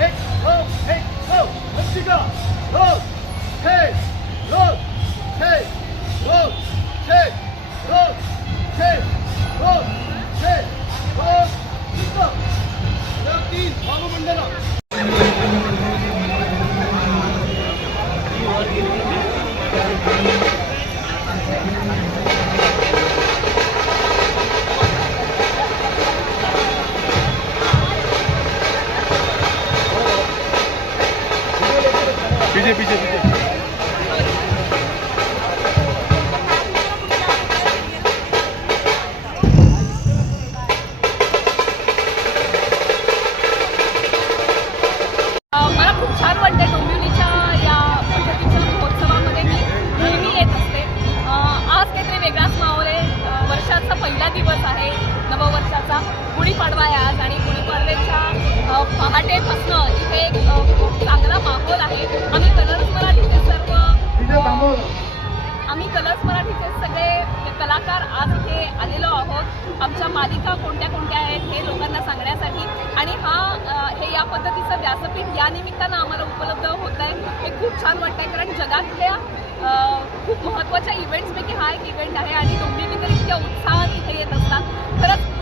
Hey, Go! hey, Go! let's go. Go! hey. दिवस आहे नववर्षाचा. गुढीपाडवा आहे आज आणि गुढीपाडव्याच्या पहाटेपासनं इथे एक कलाकार आज इथे आलेलो आहोत. आमच्या मालिका कोणत्या कोणत्या आहेत हे लोकांना सांगण्यासाठी. आणि हा हे या पद्धतीचं व्यासपीठ या निमित्तानं आम्हाला उपलब्ध होत आहे. हे खूप छान वाटतं आहे कारण जगातल्या खूप महत्त्वाच्या इव्हेंट्सपैकी हा एक इव्हेंट आहे. आणि डोंबिवलीकर इतक्या उत्साहात इथे येत असतात. खरंच